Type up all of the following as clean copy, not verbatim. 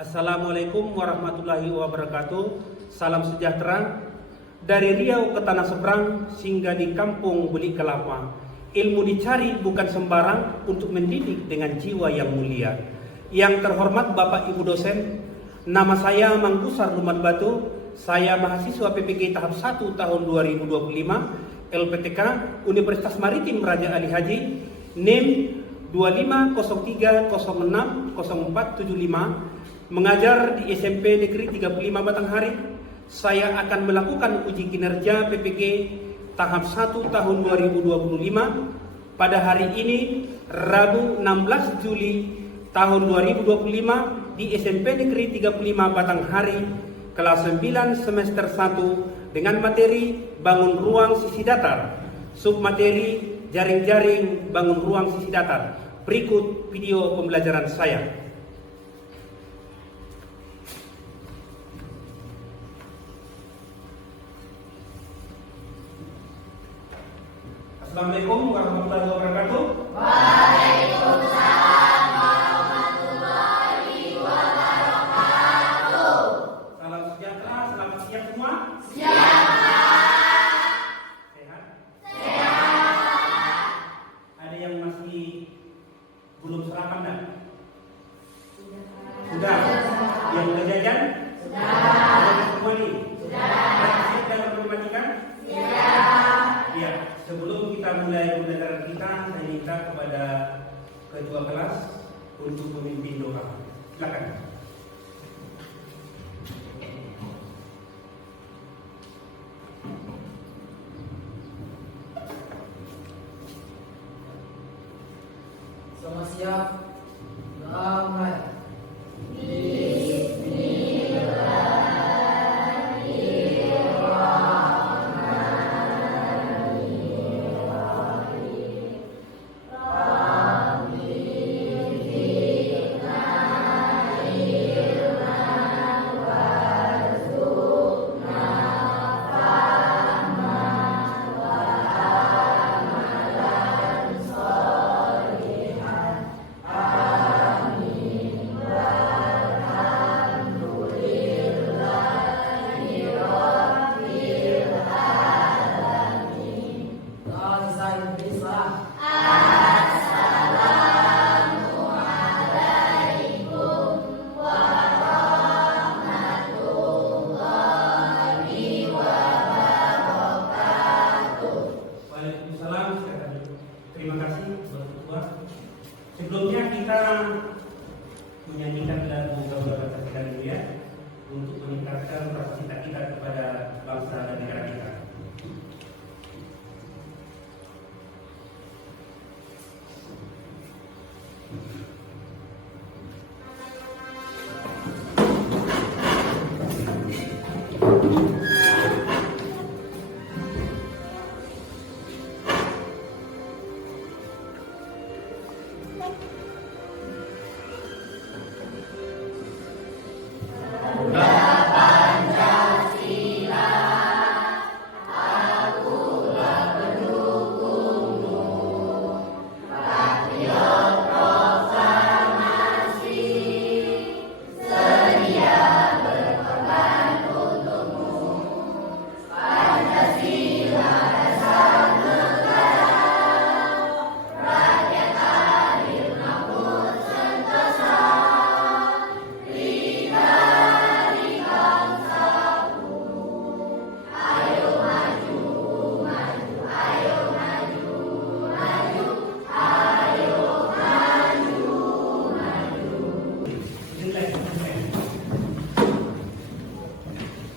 Assalamualaikum warahmatullahi wabarakatuh. Salam sejahtera. Dari Riau ke Tanah Seberang, singgah di kampung Beli Kelapa. Ilmu dicari bukan sembarang, untuk mendidik dengan jiwa yang mulia. Yang terhormat Bapak Ibu dosen, nama saya Mangkusar Lumat Batu. Saya mahasiswa PPG tahap 1 tahun 2025 LPTK Universitas Maritim Raja Ali Haji, NIM 2503060475, mengajar di SMP Negeri 35 Batanghari. Saya akan melakukan uji kinerja PPG tahap 1 tahun 2025 pada hari ini, Rabu 16 Juli tahun 2025 di SMP Negeri 35 Batanghari, kelas 9 semester 1 dengan materi bangun ruang sisi datar, submateri jaring-jaring bangun ruang sisi datar. Berikut video pembelajaran saya. Assalamualaikum warahmatullahi wabarakatuh. Waalaikumsalam warahmatullahi wabarakatuh. Salam sejahtera, selamat siang semua. Siap. Sehat? Sehat. Ada yang masih belum sarapan dah? Sudah. Yang udah jajan? Sudah. Semua nih? Sudah. Siap dan matematika? Siap. Ya, sebelum kita mulai pembelajaran kita, saya minta kepada ketua kelas untuk memimpin doa. Silakan. Selamat siang. Doa mulai. Doa selesai beri salam. Assalamualaikum warahmatullahi wabarakatuh. Waalaikumsalam. Terima kasih Bapak Ketua. Sebelumnya kita menyanyikan lagu beberapa kata dulu ya, untuk meningkatkan rasa cinta kita kepada bangsa dan negara kita.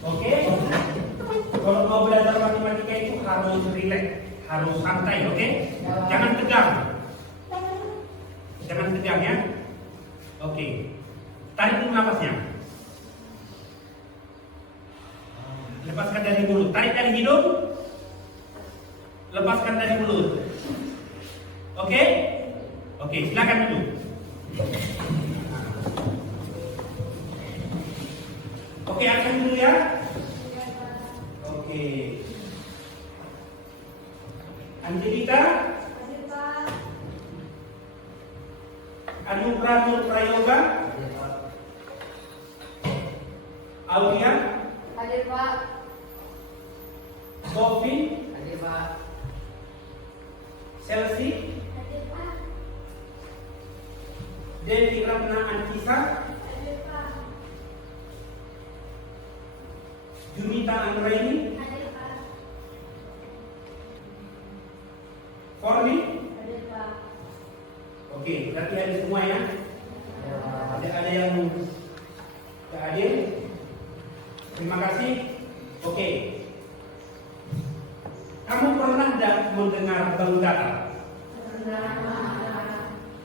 Oke, kalau mau belajar matematika itu harus rileks, harus santai, oke? Jangan tegang. Jangan tegang ya. Oke. Tarik dulu napasnya. Lepaskan dari mulut. Tarik dari hidung. Lepaskan dari mulut. Oke? Oke, silakan dulu. Oke, akan dulu ya. Oke. Angelita, Anugrah Nur Prayoga, Aulia, Hadir Pak. Sofi, Hadir Pak. Chelsea, Hadir Pak. Devi Ratna Antisa, Hadir Pak. Junita Anggraini, Hadir Pak. Forni. Hadir Pak. Oke, berarti ada semua ya. Ada yang tidak hadir. Terima kasih. Oke. Kamu pernah tidak mendengar bank data?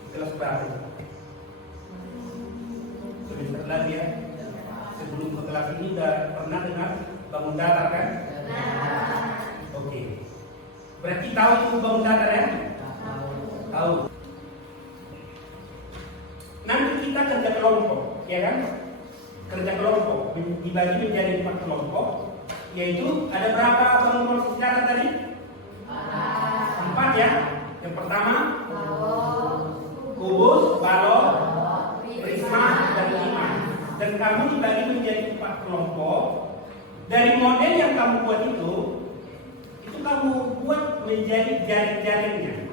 Kelas berapa? Semester lagi ya. Sebelum ke kelas ini sudah pernah dengar bangun data kan? Oke. Berarti tahu itu bangun data ya? Tahu. Nanti kita kerja kelompok, ya kan? Kerja kelompok dibagi menjadi 4 kelompok, yaitu ada berapa bangunan sejarah tadi? 4 ya. Yang pertama, kubus, balok, prisma, dan lima. Dan kamu dibagi menjadi 4 kelompok. Dari model yang kamu buat itu kamu buat menjadi jaring-jaringnya.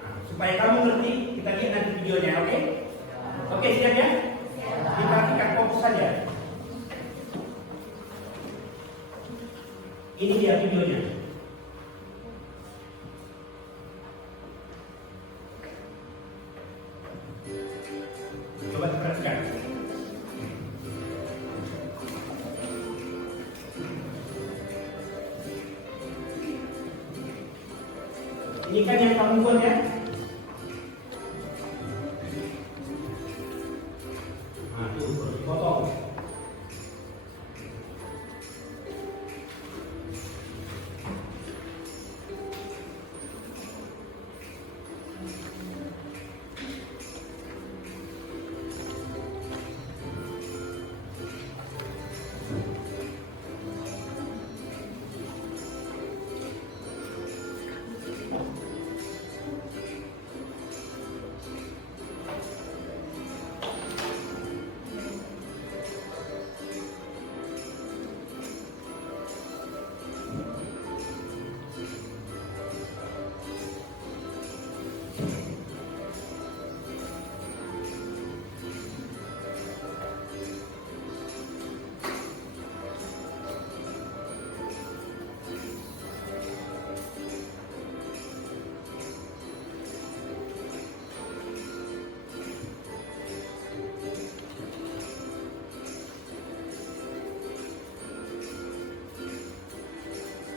Nah, supaya kamu ngerti, kita lihat nanti videonya, oke? Oke, siap ya? Diperhatikan, fokus saja. Ini dia videonya. Coba diperhatikan. Ini kan yang kamu buat ya? Nah, itu potong.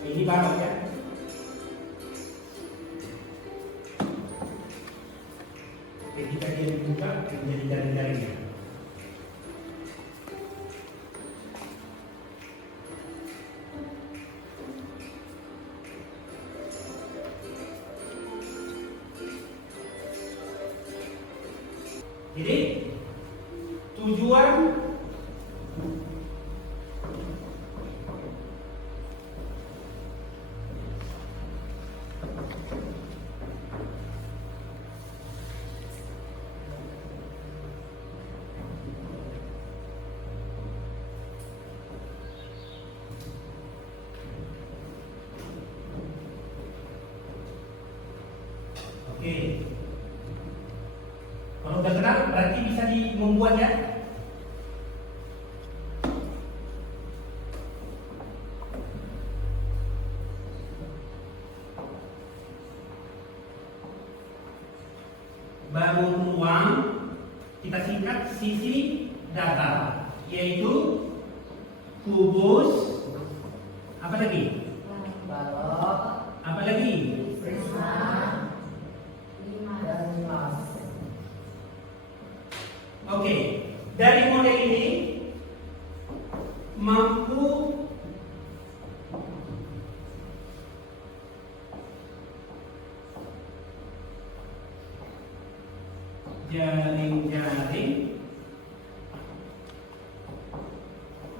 Ini balok ya. Ketika dia dibuka menjadi jaring-jaringnya. Jadi tujuan oke. Kalau udah kenal berarti bisa membuatnya. Bangun ruang, kita singkat sisi data, yaitu kubus, apa lagi? Balok. Apa lagi? Prisma. Dan limas. Oke, dari model ini mampu jaring-jaring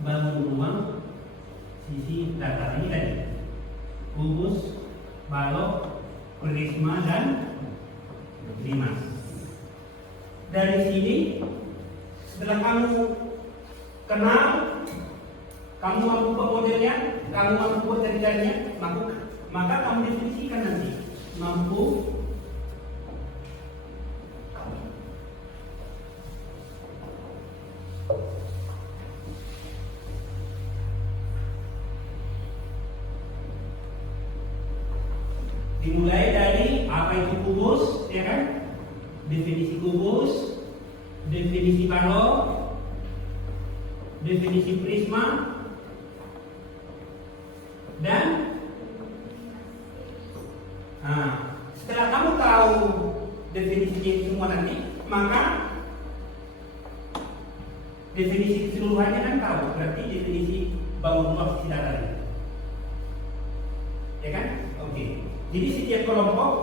bangun ruang sisi data ini tadi, kubus, balok, prisma, dan limas. Dari sini setelah kamu kenal, kamu mampu buat modelnya, kamu mampu buat ceritanya, maka kamu definisikan nanti mampu dimulai dari apa itu kubus, ya kan? Definisi kubus, definisi balok, definisi prisma, dan setelah kamu tahu definisinya semua nanti, maka definisi keseluruhannya kan tahu, berarti definisi bangun rumah sisi datar, ya kan? Oke. Jadi setiap kelompok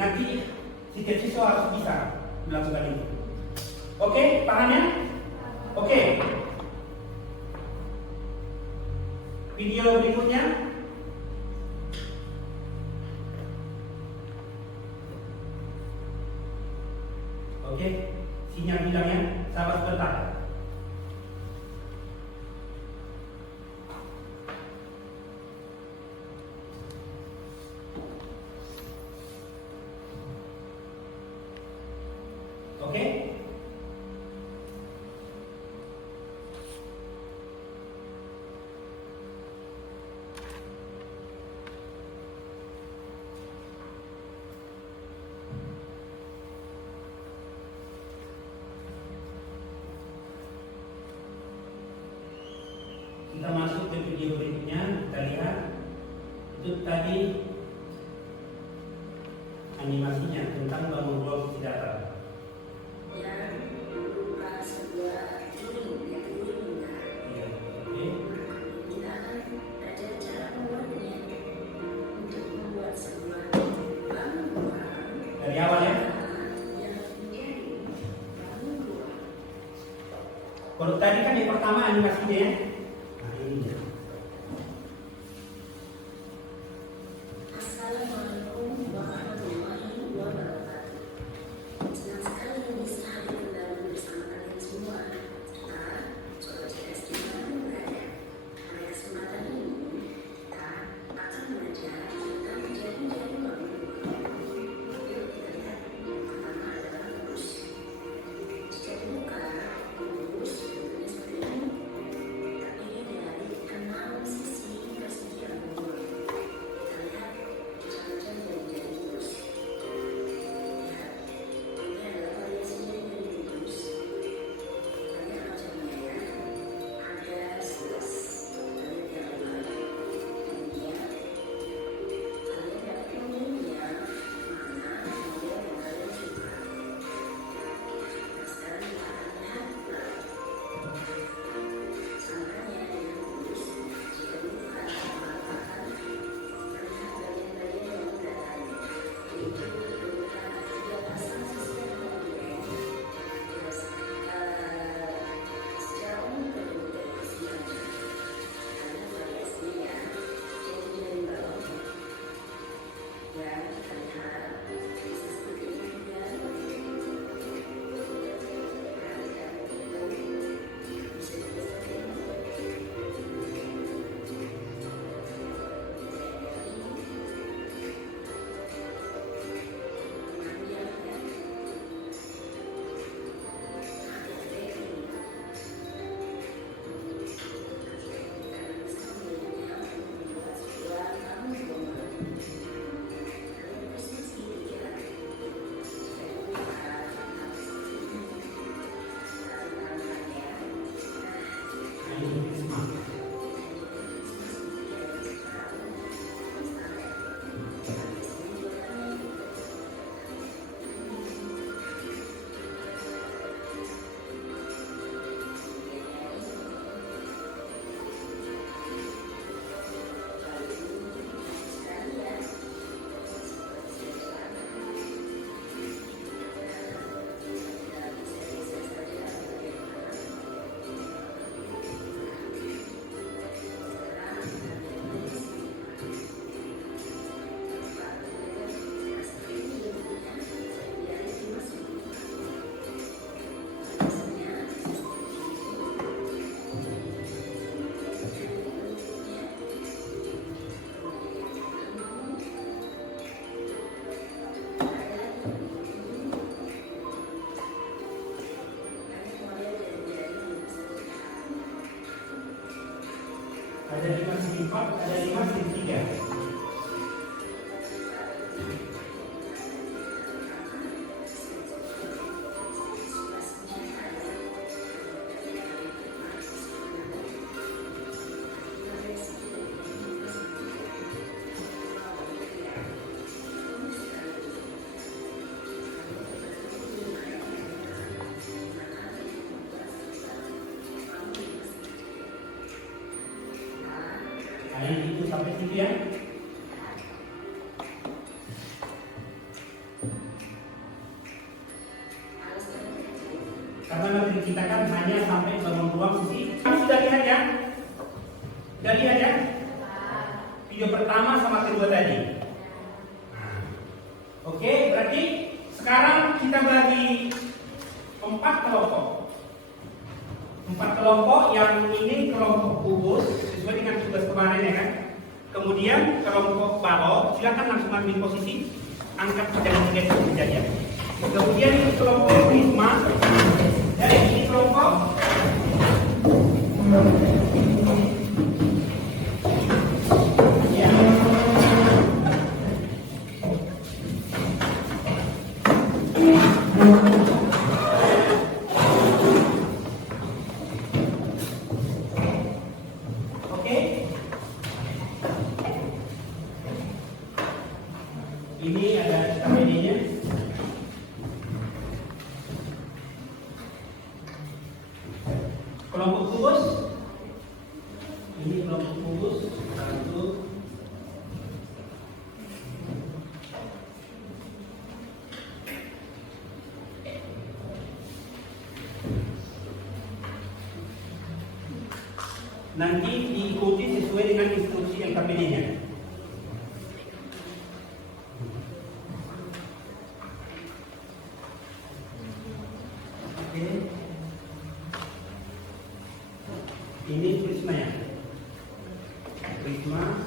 nanti setiap siswa harus bisa melakukan itu. Oke, paham ya? Oke. Video berikutnya. Oke, sinyal bilangnya sabar sebentar. Oke. Kita masuk ke video berikutnya, kita lihat itu tadi animasinya tentang bangun blok sisi datar. Dari awal ya. Kalau tadi kan yang pertama animasinya ya. Nah ini dia. Assalamualaikum warahmatullahi wabarakatuh. Senang sekali bisa hadir kembali bersama kalian semua. Kita coba CS kita berada. Pada kesempatan ini kita akan belajar tentang jari-jari bangun rumah. Yuk kita lihat. Pertama adalah kubus. Jika dibuka kubus bentuknya seperti ini, tapi Ada 5/4, ada 5/3. Yang itu sampai situ ya. Karena nanti kita kan hanya sampai bangun ruang sisi. Kamu sudah lihat ya? Sudah lihat ya? Video pertama sama kedua tadi. Nah. Oke, berarti sekarang kita bagi 4 kelompok. 4 kelompok, yang ini kelompok kubus sesuai dengan tugas kemarin ya kan. Kemudian kelompok balok, silakan langsung ambil posisi, angkat jangan digeser saja. Kemudian ini kelompok prisma, dan ini kelompok ya. Ini ada KPD-nya. Kelompok kubus. Ini kelompok kubus. Satu. Nanti diikuti sesuai dengan instruksi yang KPD-nya. Ini prismanya. Prisma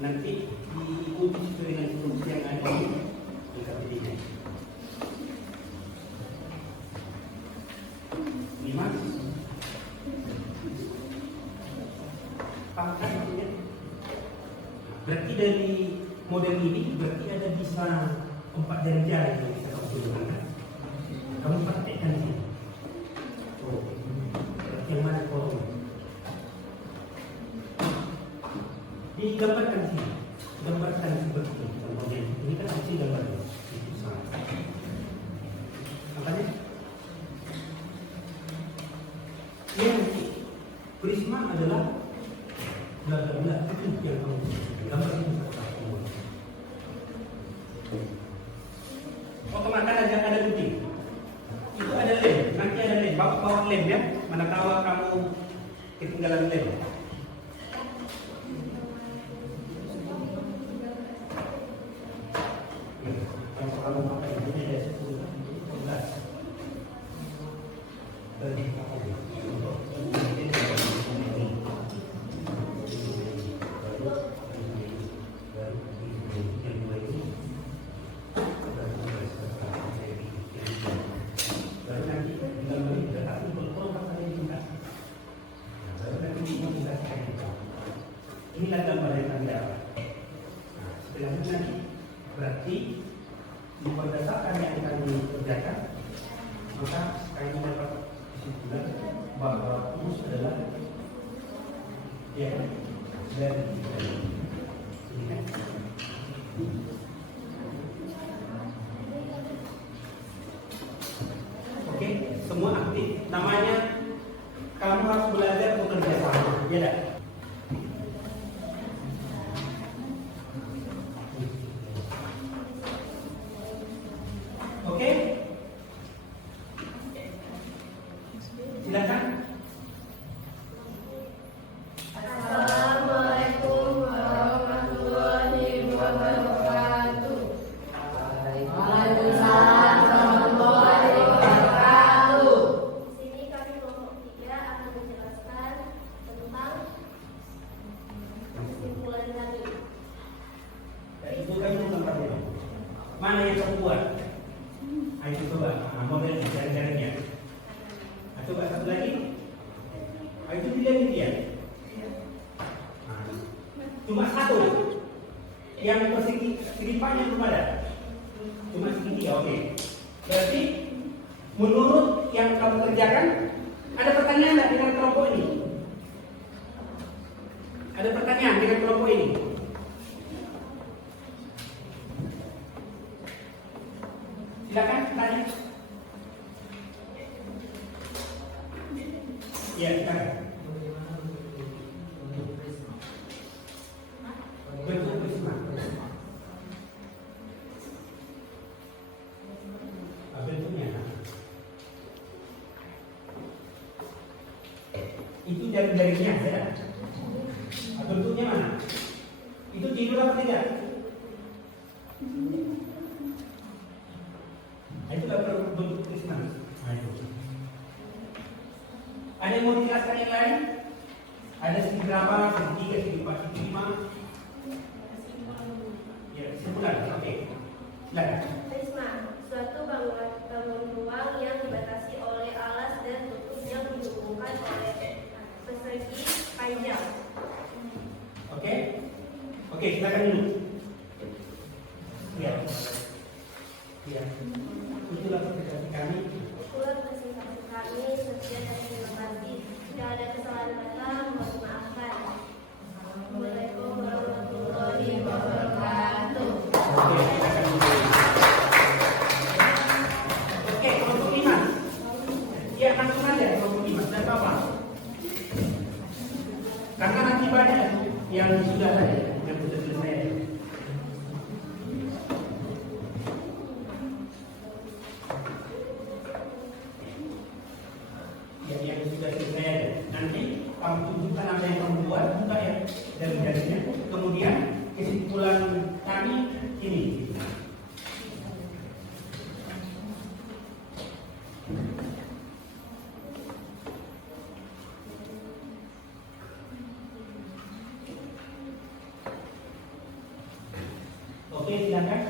nanti diikuti sesuai dengan instruksi yang ada di KPD-nya. 5. Paham maksudnya? Berarti dari model ini berarti ada bisa 4 jari-jari yang bisa kamu tunjukkan. Kamu praktekkan di sini. Oh, berarti yang mana kolom? Digambarkan di sini. Gambarkan seperti ini. Contohnya ini kan opsi gambarnya. Itu sama. Makanya ini nanti prisma adalah bla bla bla itu yang kamu gambar itu satu. Otomatis ada gunting. Itu ada lem, nanti ada lem. Bawa lem ya. Manakala kamu ketinggalan lem. Kalau kamu pakai ini ada 10, 11. Inilah gambar yang kami dapat. Nah, setelahnya nanti berarti berdasarkan yang kami kerjakan, maka kami dapat kesimpulan bahwa kubus adalah ya dari ini kan. Oke, semua aktif. Namanya kamu harus belajar bekerja sama, ya dah. Oke, silakan. Assalamualaikum warahmatullahi wabarakatuh. Waalaikumsalam warahmatullahi wabarakatuh. Di sini kami kelompok 3 akan menjelaskan tentang kesimpulan kami. Itu kan itu tempatnya. Mana yang terbuat? Ayo coba, model jari-jarinya. Coba satu lagi. Itu pilihan dia. Yang persegi panjang belum ada. Cuma segitiga, oke. Berarti menurut yang kamu kerjakan, ada pertanyaan nggak dengan kelompok ini? Ada pertanyaan dengan kelompok ini? Silakan tanya. Ya, silakan. Bentuk prisma. Bentuknya. Itu jari-jarinya, ya. Bentuknya mana? Itu tidur apa tidak? Itulah bentuk prisma. Ada yang mau dijelaskan yang lain? Ada segi berapa? Segi 3, segi 4, segi 5? Ya, kesimpulan. Oke. Silakan. Prisma, suatu bangun ruang yang dibatasi oleh alas dan tutup yang dihubungkan oleh persegi panjang. Oke. Oke, silakan dulu. Ya. Ya. Itulah presentasi kami. Itulah presentasi kami. Sekian dan terima kasih. Jika ada kesalahan kata, mohon dimaafkan. Assalamualaikum warahmatullahi wabarakatuh. Oke, silakan dulu. Oke, kelompok 5. Ya, langsung aja kelompok 5. Tidak apa-apa. Karena nanti banyak yang sudah saja, yang sudah selesai. Ya, yang sudah selesai ada. Nanti kamu tunjukkan apa yang kamu buat, buka ya dari jarinya. Kemudian kesimpulan kami ini. Oke, silakan.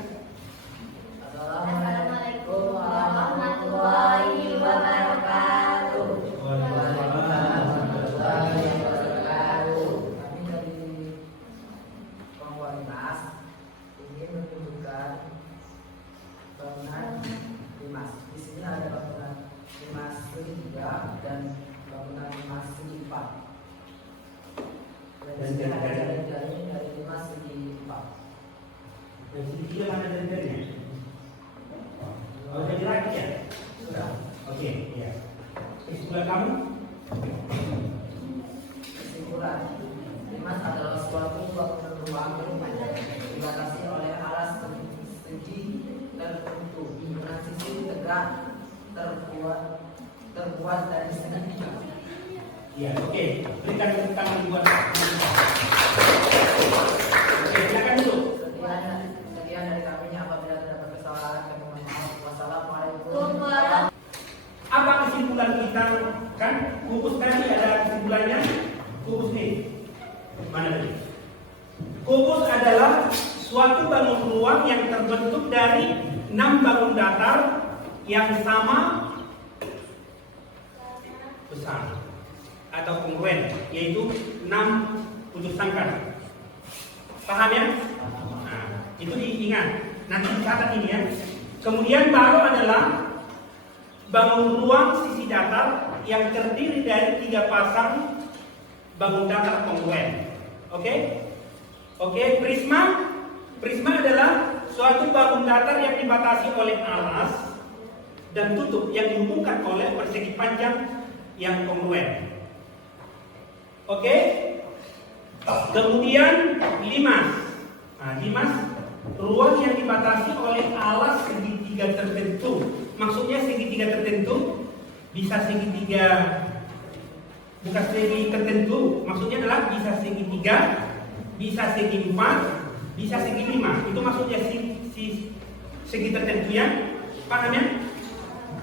Assalamualaikum warahmatullahi wabarakatuh. Kami dari kelompok Dimas ingin menunjukkan bangunan Dimas. Di sini ada bangunan Dimas segi 3 dan bangunan Dimas segi 4. Dan di sini ada jari-jari dari Dimas segi 4. Dan segi mana jari-jarinya? Oh, jadi lagi ya? Sudah. Oke, ya. Kesimpulan kamu? Kesimpulan, Dimas adalah suatu bangunan ruang dibatasi oleh alas segi tertentu dengan sisi tegak terbuat dari segitiga. Ya, oke. Berikan tepuk tangan buat. Oke, silakan dulu. Sekian dari kami. Apabila terdapat kesalahan, kami mohon maaf. Wassalamualaikum. Apa kesimpulan kita? Kan kubus tadi ada kesimpulannya. Kubus ini mana tadi? Kubus adalah suatu bangun ruang yang terbentuk dari 6 bangun datar yang sama besar atau kongruen, yaitu 6 putus sangkar. Paham ya? Nah, itu diingat. Nanti dicatat ini ya. Kemudian baru adalah bangun ruang sisi datar yang terdiri dari 3 pasang bangun datar kongruen. Oke? Oke, prisma. Prisma adalah suatu bangun datar yang dibatasi oleh alas dan tutup yang dihubungkan oleh persegi panjang yang kongruen. Oke? Kemudian limas. Nah, limas ruang yang dibatasi oleh alas segitiga tertentu. Maksudnya segitiga tertentu bisa segitiga, bukan segi tertentu. Maksudnya adalah bisa segitiga, bisa segi 4, bisa segi 5. Itu maksudnya segi tertentu ya. Paham ya?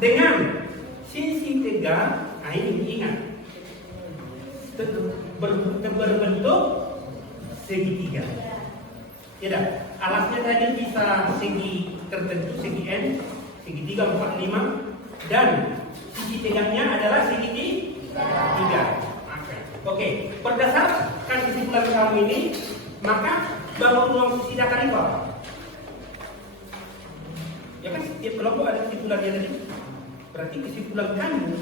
Dengan sisi tegak, nah ini ingat, berbentuk segitiga. Tidak, alasnya tadi bisa segi tertentu, segi N, segitiga 4, 5, dan sisi tegaknya adalah segitiga. Oke, berdasarkan kesimpulan kamu ini, maka bangun ruang sisi datar itu apa? Ya kan setiap kelompok ada kesimpulannya tadi. Berarti kesimpulan kamu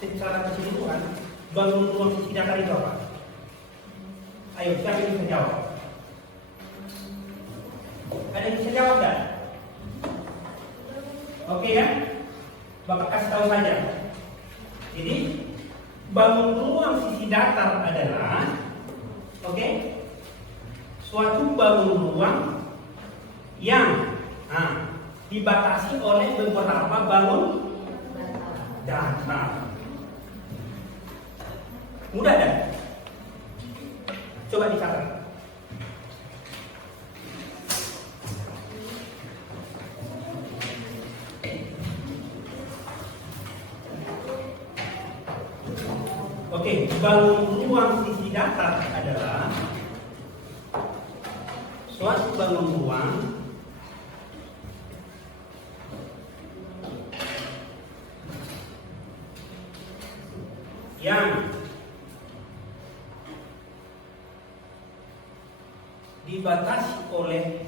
secara keseluruhan bangun ruang sisi datar itu apa? Ayo, siapa yang bisa jawab? Ada yang bisa jawab kan? Oke ya? Bapak kasih tahu saja. Jadi bangun ruang sisi datar adalah suatu bangun ruang yang dibatasi oleh beberapa bangun datar. Mudah kan? Coba dicatat. Oke, bangun ruang sisi datar adalah suatu bangun ruang yang dibatasi oleh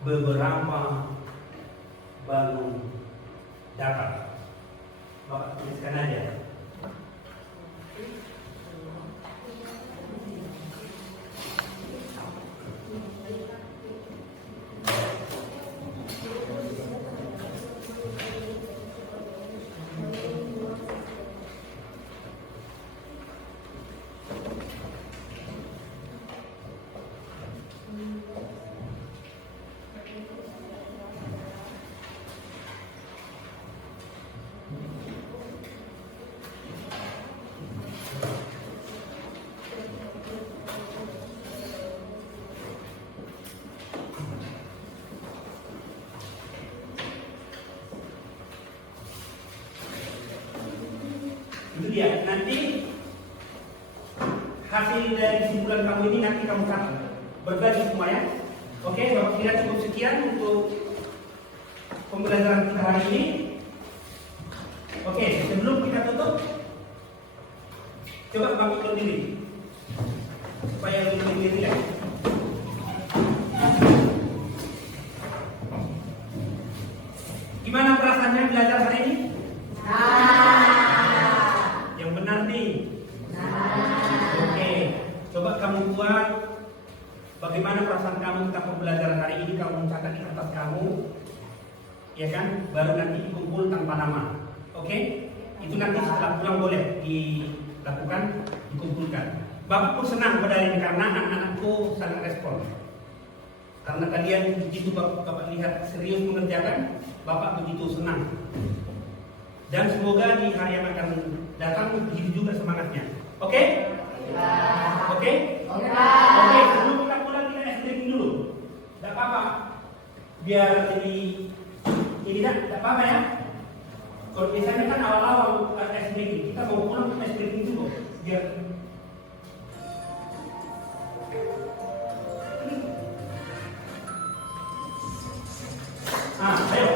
beberapa bangun datar. Bapak tuliskan aja. Itu dia. Nanti hasil dari kesimpulan kamu ini nanti kamu catat. Berbagi semua ya. Oke, Bapak kira cukup sekian untuk pembelajaran kita hari ini. Oke, sebelum kita tutup, coba Bapak ikut diri supaya lebih rileks. Gimana perasaannya belajar hari ini? Yang benar nih. Oke, coba kamu buat bagaimana perasaan kamu tentang pembelajaran hari ini. Kamu catat di kertas kamu, ya kan? Baru nanti dikumpul tanpa nama. Oke? Itu nanti setelah pulang boleh dilakukan, dikumpulkan. Bapak pun senang pada ini karena anak-anakku sangat respon. Karena kalian begitu Bapak lihat serius mengerjakan, Bapak begitu senang. Dan semoga di hari yang akan datang begitu juga semangatnya. Oke? Oke? Oke, sebelum kita pulang kita breaking dulu. Tidak apa-apa. Biar jadi ini tidak apa-apa ya. Kalau biasanya kan awal-awal ice breaking, kita mau pulang ice breaking dulu. Biar ayo.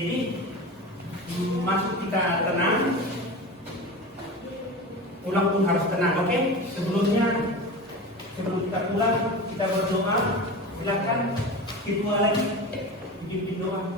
Jadi masuk kita tenang, pulang pun harus tenang, oke? Sebelum kita pulang kita berdoa. Silakan ketua lagi bikin doa.